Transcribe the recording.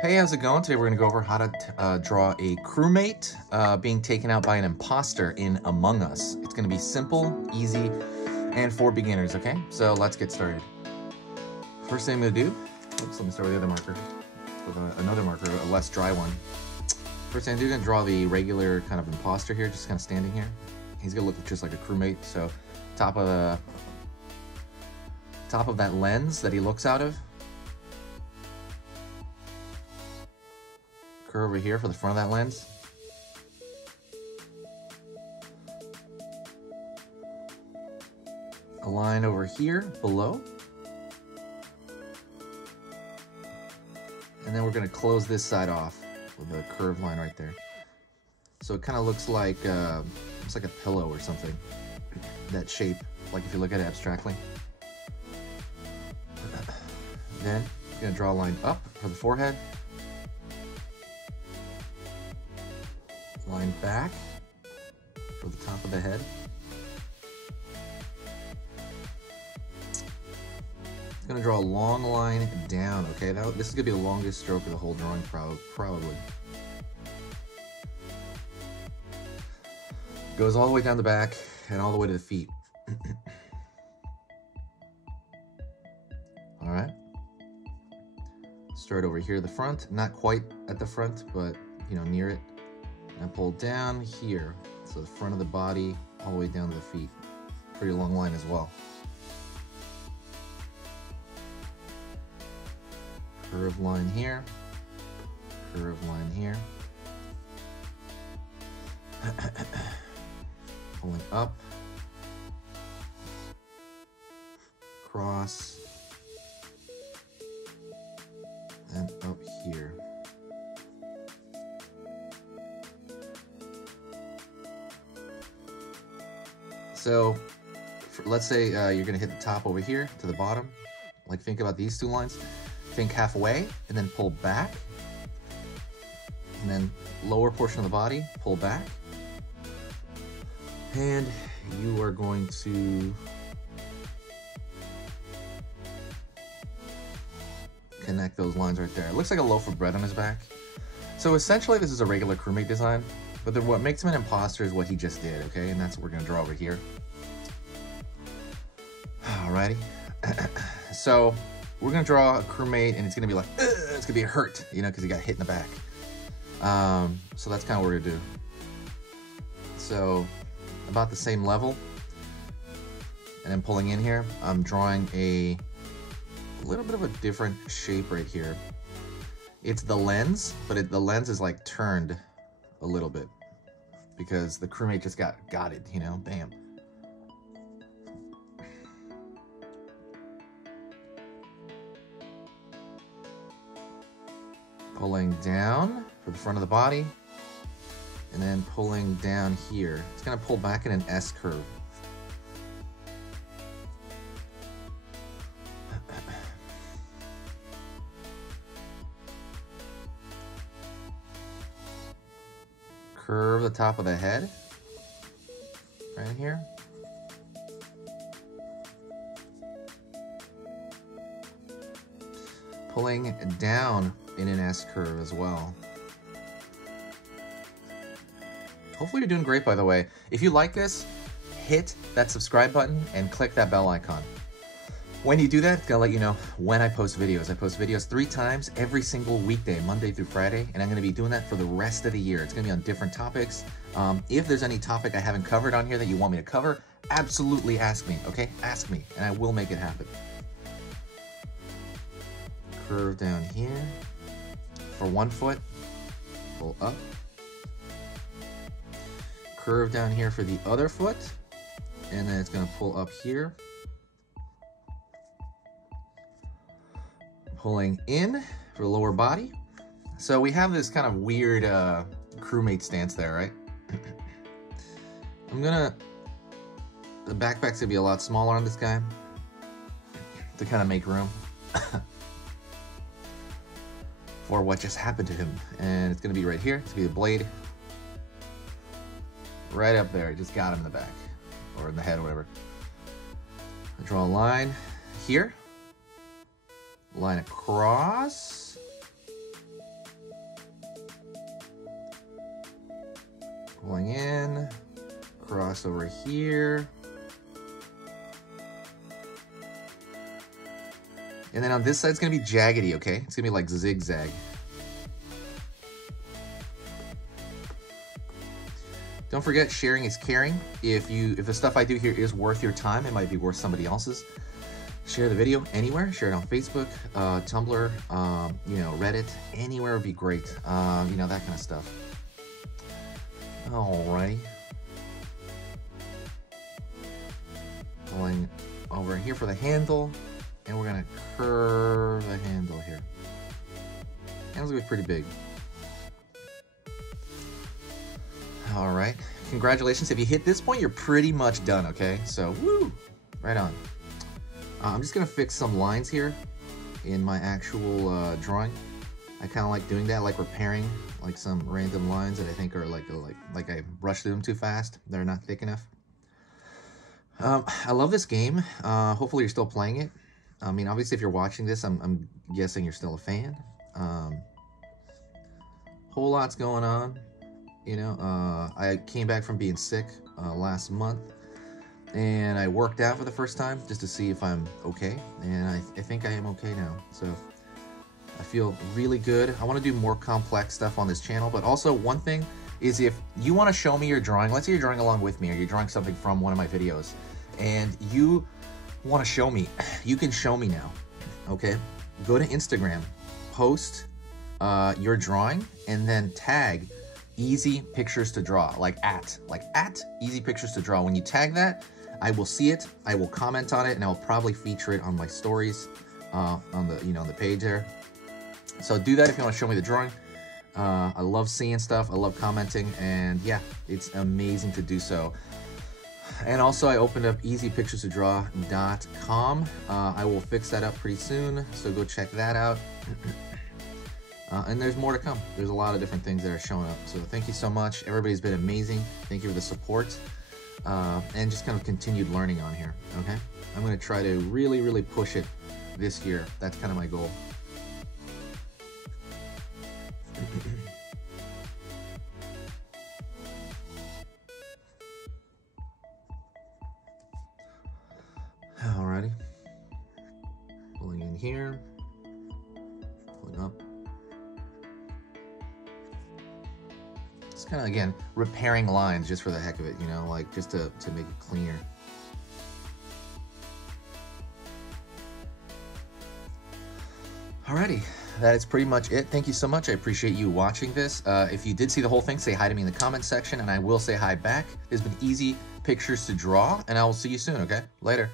Hey, how's it going? Today we're going to go over how to draw a crewmate being taken out by an imposter in Among Us. It's going to be simple, easy, and for beginners, okay? So let's get started. First thing I'm going to do, let me start with the other marker, with another marker, a less dry one. First thing I'm going to draw the regular kind of imposter here, just kind of standing here. He's going to look just like a crewmate, so top of that lens that he looks out of. Curve over here for the front of that lens. A line over here below. And then we're going to close this side off with a curved line right there. So it kind of looks like a pillow or something. That shape, like if you look at it abstractly. Then you're going to draw a line up for the forehead. Line back for the top of the head. It's going to draw a long line down, okay? This is going to be the longest stroke of the whole drawing, probably. Goes all the way down the back and all the way to the feet. All right. Start over here at the front. Not quite at the front, but, you know, near it. And pull down here, so the front of the body all the way down to the feet. Pretty long line as well. Curved line here, curved line here. Pulling up, cross, and up here. So let's say you're going to hit the top over here to the bottom. Like think about these two lines. Think halfway and then pull back. And then lower portion of the body, pull back. And you are going to connect those lines right there. It looks like a loaf of bread on his back. So essentially this is a regular crewmate design. But then what makes him an imposter is what he just did, okay? And that's what we're gonna draw over here. Alrighty. So we're gonna draw a crewmate and it's gonna be like, it's gonna be hurt, you know, because he got hit in the back. So that's kind of what we're gonna do. So about the same level. And then pulling in here, I'm drawing a little bit of a different shape right here. It's the lens, but the lens is like turned a little bit because the crewmate just got it, you know, bam. Pulling down for the front of the body and then pulling down here. It's gonna pull back in an S curve. Curve the top of the head, right here. Pulling down in an S curve as well. Hopefully you're doing great, by the way. If you like this, hit that subscribe button and click that bell icon. When you do that, it's gonna let you know when I post videos. I post videos 3 times every single weekday, Monday through Friday, and I'm gonna be doing that for the rest of the year. It's gonna be on different topics. If there's any topic I haven't covered on here that you want me to cover, absolutely ask me, okay? Ask me, and I will make it happen. Curve down here. For 1 foot, pull up. Curve down here for the other foot, and then it's gonna pull up here. Pulling in for the lower body. So we have this kind of weird crewmate stance there, right? The backpack's gonna be a lot smaller on this guy to kind of make room for what just happened to him. And it's gonna be right here. It's gonna be the blade. Right up there, it just got him in the back or in the head or whatever. I draw a line here. line across, Pulling in, cross over here. And then on this side, it's gonna be jaggedy, okay? It's gonna be like zigzag. Don't forget, sharing is caring. If the stuff I do here is worth your time, it might be worth somebody else's. Share the video anywhere. Share it on Facebook, Tumblr, you know, Reddit. Anywhere would be great. You know, that kind of stuff. Alrighty. Pulling over here for the handle, and we're gonna curve the handle here. Handle's gonna be pretty big. All right, congratulations. If you hit this point, you're pretty much done, okay? So, woo, right on. I'm just gonna fix some lines here in my actual drawing. I kind of like doing that, like repairing like some random lines that I think are like I brushed through them too fast. They're not thick enough. I love this game. Hopefully you're still playing it. I mean, obviously if you're watching this, I'm guessing you're still a fan. Whole lot's going on. You know, I came back from being sick last month, and I worked out for the first time just to see if I'm okay, and I think I am okay now. So I feel really good. I want to do more complex stuff on this channel, but also one thing is, if you want to show me your drawing, let's say you're drawing along with me, or you're drawing something from one of my videos, and you want to show me, you can show me now, okay? Go to Instagram, post your drawing, and then tag easy pictures to draw, like at easy pictures to draw. When you tag that, I will see it, I will comment on it, and I will probably feature it on my stories on the, you know, on the page there. So do that if you want to show me the drawing. I love seeing stuff, I love commenting, and yeah, it's amazing to do so. And also I opened up easypicturestodraw.com. I will fix that up pretty soon, so go check that out. And there's more to come. There's a lot of different things that are showing up. So thank you so much. Everybody's been amazing. Thank you for the support. And just kind of continued learning on here, okay? I'm gonna try to really, really push it this year. That's kind of my goal. Alrighty. Pulling in here. Pulling up. It's kind of, again, repairing lines just for the heck of it, you know, like just to make it cleaner. Alrighty, that is pretty much it. Thank you so much. I appreciate you watching this. If you did see the whole thing, say hi to me in the comment section, and I will say hi back. It's been Easy Pictures to Draw, and I will see you soon, okay? Later.